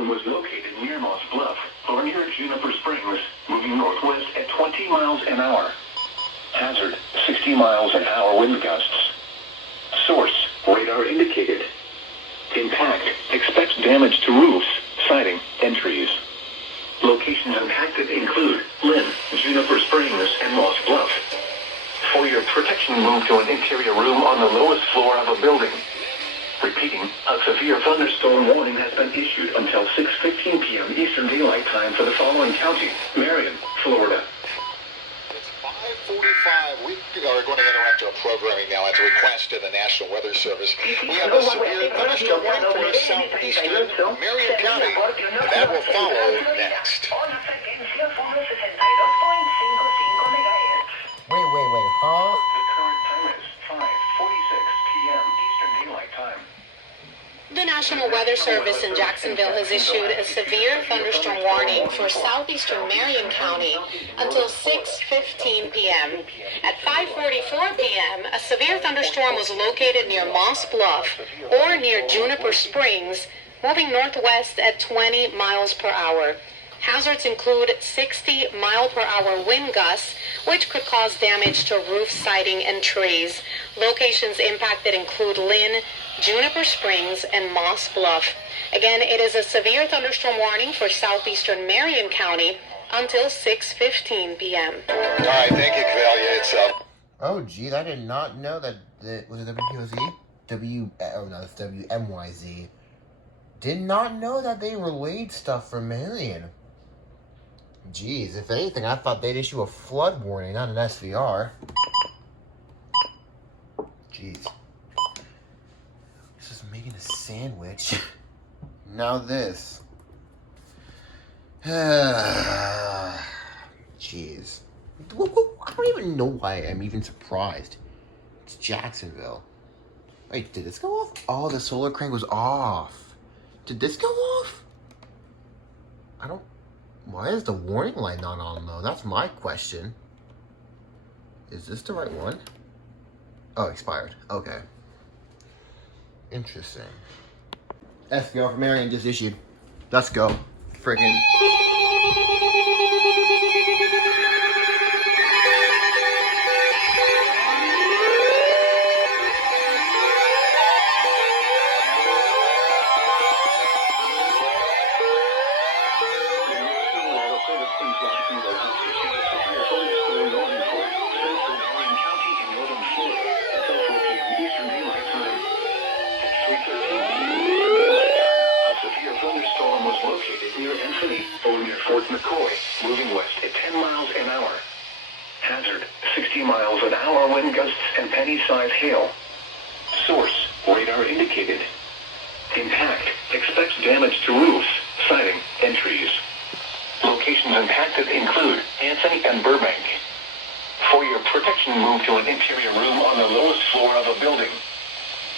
thunderstorm was located near Moss Bluff or near Juniper Springs, moving northwest at 20 miles an hour. Hazard, 60 miles an hour wind gusts. Source, radar indicated. Impact, expects damage to roofs, siding, and trees. Locations impacted include Lynn, Juniper Springs, and Moss Bluff. For your protection, move to an interior room on the lowest floor of a building. Repeating, a severe thunderstorm warning has been issued until 6:15 p.m. Eastern Daylight Time for the following county: Marion, Florida. It's 5:45. We are going to interrupt our programming now at the request of the National Weather Service. We have a severe thunderstorm warning for southeastern Marion County, and that will follow next. Wait, huh? The current time is 5:46 p.m. Eastern Daylight Time. The National Weather Service in Jacksonville has issued a severe thunderstorm warning for southeastern Marion County until 6:15 p.m. At 5:44 p.m., a severe thunderstorm was located near Moss Bluff or near Juniper Springs, moving northwest at 20 miles per hour. Hazards include 60-mile-per-hour wind gusts, which could cause damage to roof siding and trees. Locations impacted include Lynn, Juniper Springs, and Moss Bluff. Again, it is a severe thunderstorm warning for southeastern Marion County until 6:15 p.m. All right, thank you, Cavalia. It's Oh, geez, I did not know that. Was it WPOZ? It's WMYZ. Did not know that they relayed stuff from Marion. Geez, if anything, I thought they'd issue a flood warning, not an SVR. Jeez. Just making a sandwich. Now this. Jeez. I don't even know why I'm even surprised. It's Jacksonville. Wait, did this go off? Oh, the solar crank was off. Did this go off? I don't... Why is the warning light not on, though? That's my question. Is this the right one? Oh, expired. Okay. Interesting. SVR for Marion just issued. Let's go. Friggin'. Moving west at 10 miles an hour. Hazard, 60 miles an hour wind gusts and penny-sized hail. Source, radar indicated. Impact, expects damage to roofs, siding, and trees. Locations impacted include Anthony and Burbank. For your protection, move to an interior room on the lowest floor of a building.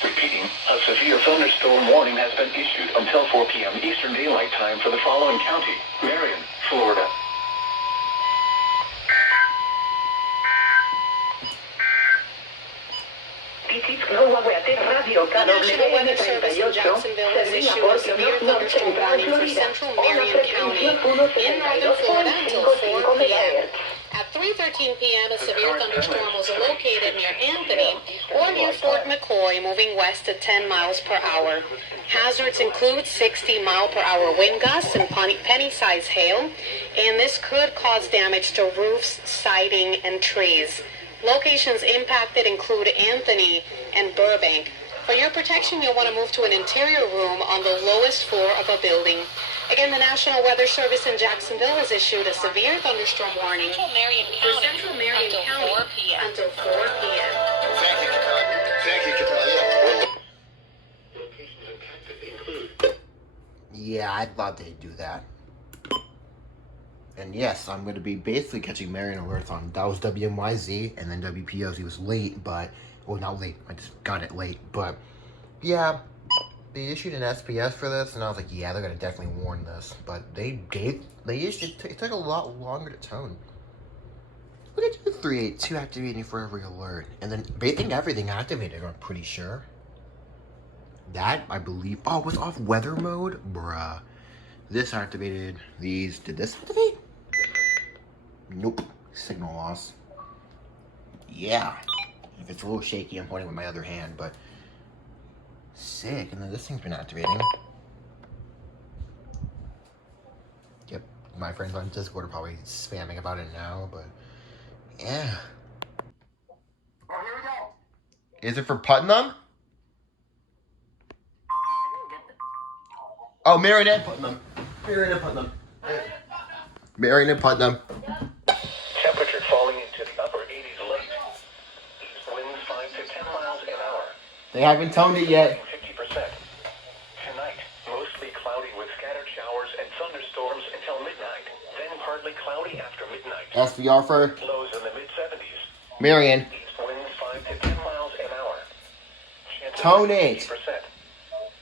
Repeating, a severe thunderstorm warning has been issued until 4 p.m. Eastern Daylight Time for the following county: Marion, Florida. The National Weather Service in Jacksonville has issued a severe thunderstorm warning for central Marion County in northern Florida until 4 p.m. At 3:13 p.m., a severe thunderstorm was located near Anthony or near Fort McCoy, moving west at 10 miles per hour. Hazards include 60-mile-per-hour wind gusts and penny-sized hail, and this could cause damage to roofs, siding, and trees. Locations impacted include Anthony and Burbank. For your protection, you'll want to move to an interior room on the lowest floor of a building. Again, the National Weather Service in Jacksonville has issued a severe thunderstorm warning for central Marion County until 4 p.m. thank you, Cavalia. Thank you, Cavalia. Locations impacted include... Yeah, I thought they'd do that. And yes, I'm going to be basically catching Marion alerts on. That was WMYZ, and then WPOZ was late, but... Well, not late. I just got it late. But, yeah, they issued an SPS for this, and I was like, yeah, they're going to definitely warn this. But it took a lot longer to tone. Look at 382 activating for every alert. And then they think everything activated, I'm pretty sure. That, I believe... Oh, it was off weather mode? Bruh. This activated. These, did this activate? Nope. Signal loss. Yeah. If it's a little shaky, I'm pointing with my other hand, but sick. And then this thing's been activating. Yep. My friends on Discord are probably spamming about it now, but yeah. Oh, here we go. Is it for Putnam? Oh, Marion and Putnam. Marion and Putnam. Marion and Putnam. Temperature falling into the upper 80s late. East winds 5 to 10 miles an hour. They haven't toned it yet. 50%. Tonight, mostly cloudy with scattered showers and thunderstorms until midnight. Then partly cloudy after midnight. SVR for Lows in the mid-70s. Marion. East winds 5 to 10 miles an hour. Chance of Tone rain, it. 50%.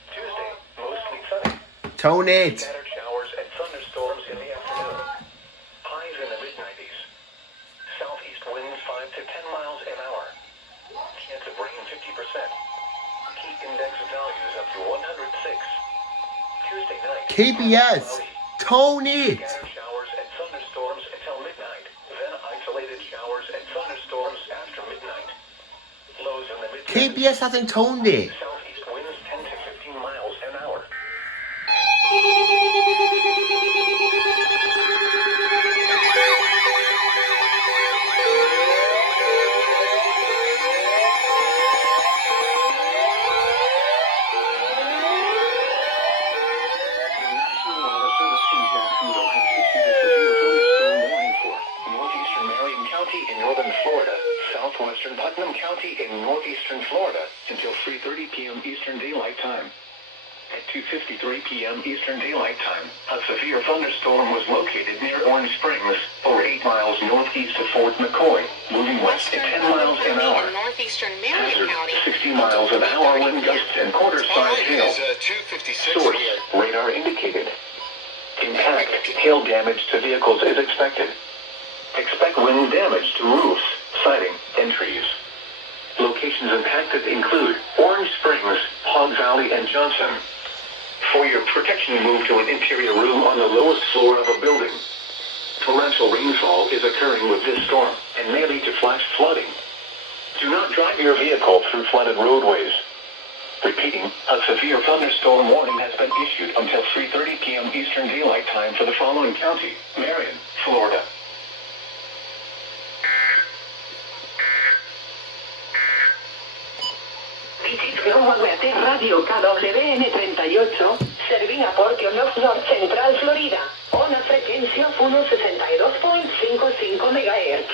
Tuesday, mostly sunny. Tone it. Scattered showers and thunderstorms in the afternoon. Highs in the mid-90s. Southeast winds 5 to 10 miles an hour. Chance of rain 50%. Heat index values up to 106. Tuesday night. KBS. Cloudy. Tone it. Scattered showers and thunderstorms until midnight. Then isolated showers and thunderstorms after midnight. Lows in the mid-70s. KBS hasn't toned it. Southeast winds 10 to 15 miles an hour. In northern Florida, southwestern Putnam County in northeastern Florida until 3:30 p.m. Eastern Daylight Time. At 2:53 p.m. Eastern Daylight Time, a severe thunderstorm was located near Orange Springs, over 8 miles northeast of Fort McCoy, moving west at 10 miles an hour. In northeastern Marion Hazard, County. 60 miles an hour wind gusts and quarter-size hail. 2:56 Source, here. radar indicated. Impact, hail damage to vehicles is expected. Expect wind damage to roofs, siding, and trees. Locations impacted include Orange Springs, Hog Valley, and Johnson. For your protection, move to an interior room on the lowest floor of a building. Torrential rainfall is occurring with this storm and may lead to flash flooding. Do not drive your vehicle through flooded roadways. Repeating, a severe thunderstorm warning has been issued until 3:30 p.m. Eastern Daylight Time for the following county: Marion, Florida. Radio KWN 38, servir a Port North Central, Florida, una frecuencia 162.55 MHz.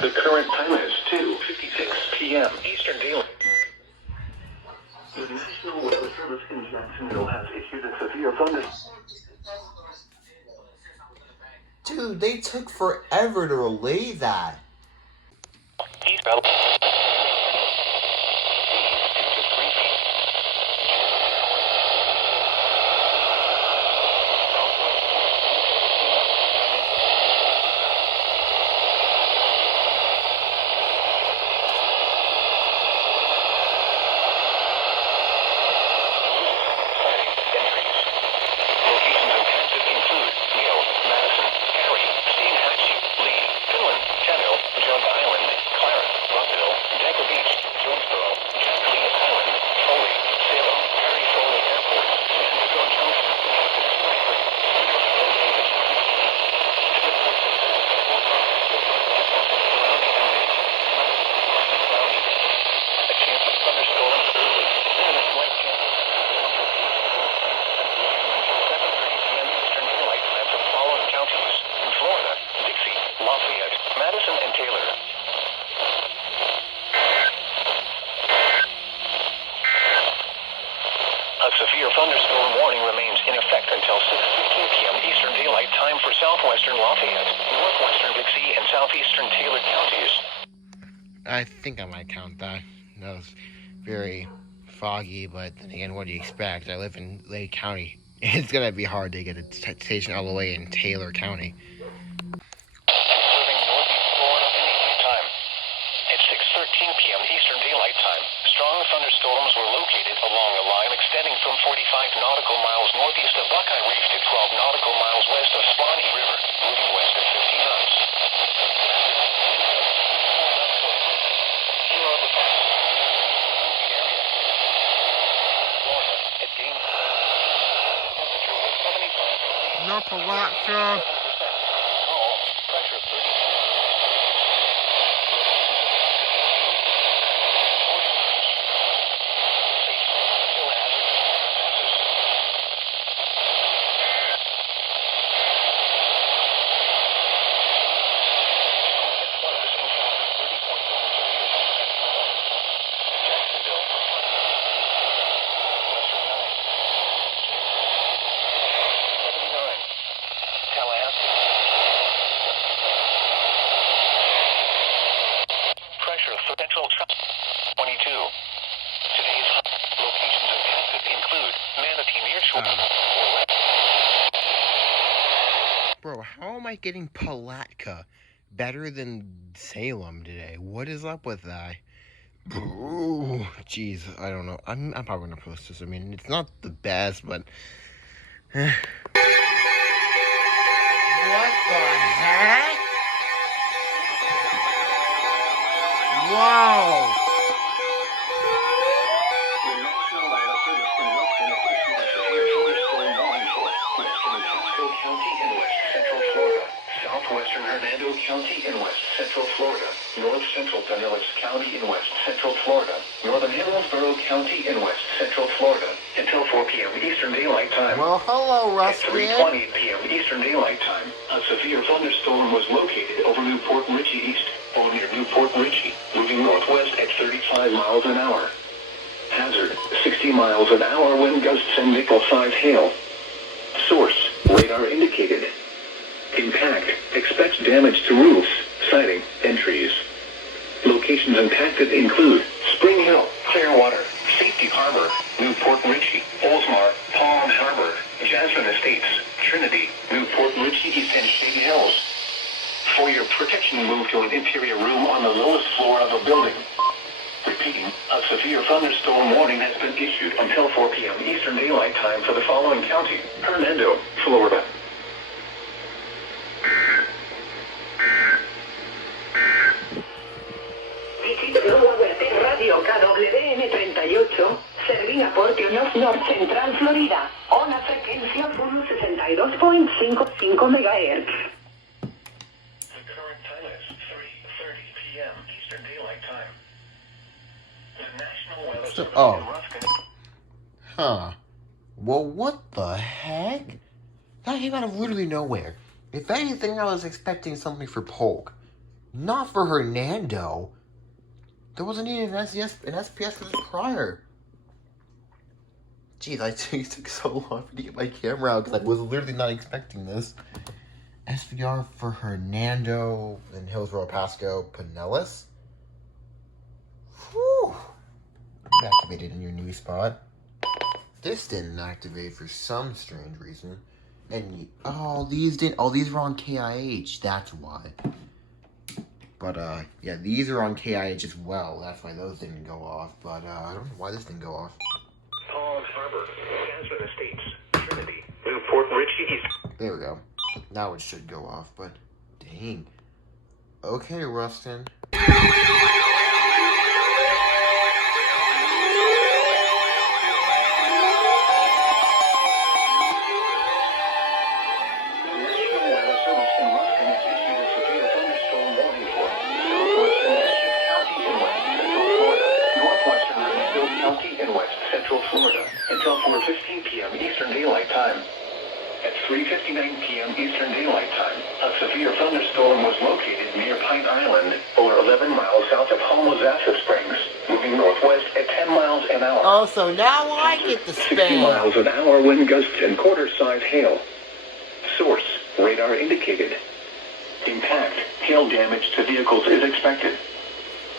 The current time is 2:56 p.m. Eastern Daylight. The National Weather Service in Jacksonville has issued a severe thunderstorm. Dude, they took forever to relay that. A severe thunderstorm warning remains in effect until 6:15 p.m. Eastern Daylight Time for southwestern Lafayette, northwestern Dixie, and southeastern Taylor counties. I think I might count that. That was very foggy, but then again, what do you expect? I live in Lake County. It's gonna be hard to get a station all the way in Taylor County. Serving northeast Florida in Eastern Time. At 6:13 p.m. Eastern Daylight Time, strong thunderstorms were located along a line extending from 45 nautical miles northeast of Buckeye Reef to 12 nautical miles west of Swanee River, moving west at 15 knots. Not Palatka. Central 22. Today's locations impacted include Manatee near shore. Bro, how am I getting Palatka better than Salem today? What is up with that? Ooh, jeez, I don't know. I'm probably gonna post this. I mean, it's not the best, but what the heck? Wow. The National Weather Service in Wilson issued a severe thunderstorm warning for western Hernando County in west central Florida, southwestern Hernando County in west central Florida, north central Pinellas County in west central Florida, northern Hillsborough County in west central Florida, until 4 p.m. Eastern Daylight Time. Well, hello, At Rusty. 3:20 p.m. Eastern Daylight Time, a severe thunderstorm was located over Newport Richey East, or near Newport Richey, moving northwest at 35 miles an hour. Hazard, 60 miles an hour wind gusts and nickel-size hail. Source, radar indicated. Impact, expects damage to roofs, siding, and trees. Locations impacted include Spring Hill, Clearwater, Safety Harbor, Newport Richey, Oldsmar, Palm Harbor, Jasmine Estates, Trinity, Newport Richey East, and Shady Hills. For your protection, move to an interior room on the lowest floor of a building. Repeating, a severe thunderstorm warning has been issued until 4 p.m. Eastern Daylight Time for the following county: Hernando, Florida. Visite WWT Radio KWN 38, Servina Portio North Central Florida, una frecuencia 162.55 MHz. The current time is 3:30 p.m. Eastern Daylight Time. The National Weather Service oh. in Ruskin. Huh. Well, what the heck? That came out of literally nowhere. If anything, I was expecting something for Polk. Not for Hernando. There wasn't even an SPS for this prior. Jeez, it took so long to get my camera out because I was literally not expecting this. SVR for Hernando, then Hillsborough, Pasco, Pinellas. Whew. Activated in your new spot. This didn't activate for some strange reason. And these didn't. Oh, these were on KIH. That's why. But yeah, these are on KIH as well. That's why those didn't go off. But I don't know why this didn't go off. Palm Harbor, Jasmine Estates, Trinity, Newport Richey East. There we go. Now it should go off. But dang. Okay, Rustin. Until 4:15 p.m. Eastern Daylight Time. At 3:59 p.m. Eastern Daylight Time, a severe thunderstorm was located near Pine Island, over 11 miles south of Homosassa Springs, moving northwest at 10 miles an hour. Oh, so now I get the 60 spam. miles an hour wind gusts and quarter-size hail. Source, radar indicated. Impact, hail damage to vehicles is expected.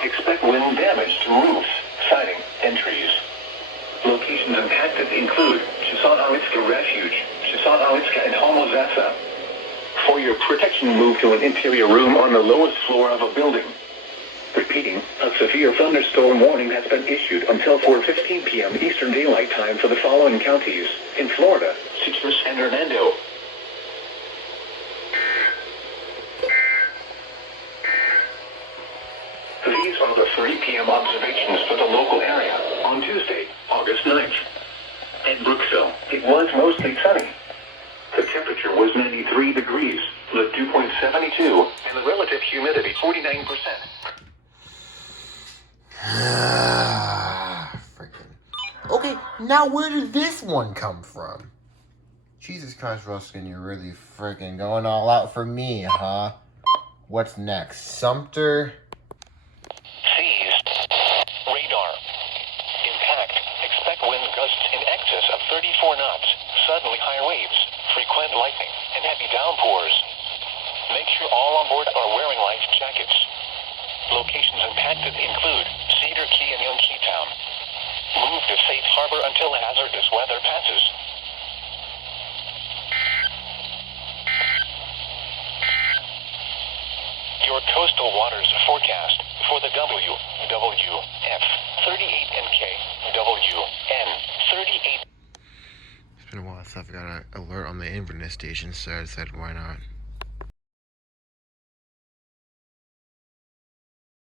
Expect wind damage to roofs, siding, and trees. Locations impacted include Chasson-Aritzka Refuge, Chasson-Aritzka, and Homosassa. For your protection, move to an interior room on the lowest floor of a building. Repeating, a severe thunderstorm warning has been issued until 4:15 p.m. Eastern Daylight Time for the following counties in Florida: Citrus and Hernando. These are the 3 p.m. observations for the local area on Tuesday, August 9th. In Brooksville, it was mostly sunny. The temperature was 93 degrees, the dew point 72, and the relative humidity 49%. Freaking. Okay, now where did this one come from? Jesus Christ, Ruskin, you're really freaking going all out for me, huh? What's next? Sumter? Seized. Radar. Impact. Expect wind gusts in excess of 34 knots, suddenly high waves, frequent lightning, and heavy downpours. Make sure all on board are wearing life jackets. Locations impacted include Cedar Key and Youngstown. Move to safe harbor until hazardous weather passes. Your coastal waters forecast for the WWF 38 NK WN 38. It's been a while since I've got an alert on the Inverness station, so I decided why not.